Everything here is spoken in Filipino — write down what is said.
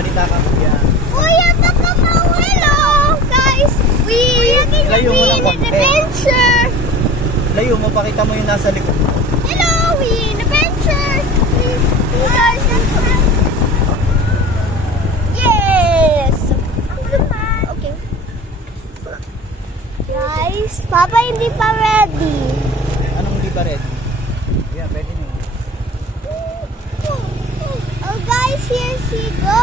magsalita ka kuya. Kuya, baka hello guys. We Layo mo ng in konti. adventure. Layo mo, pakita mo yung nasa likod mo. Hello, we in adventure. Guys, yes. Okay. Guys, Papa hindi pa ready. Anong hindi pa red? Yeah, pwede nyo. Oh guys, here she goes.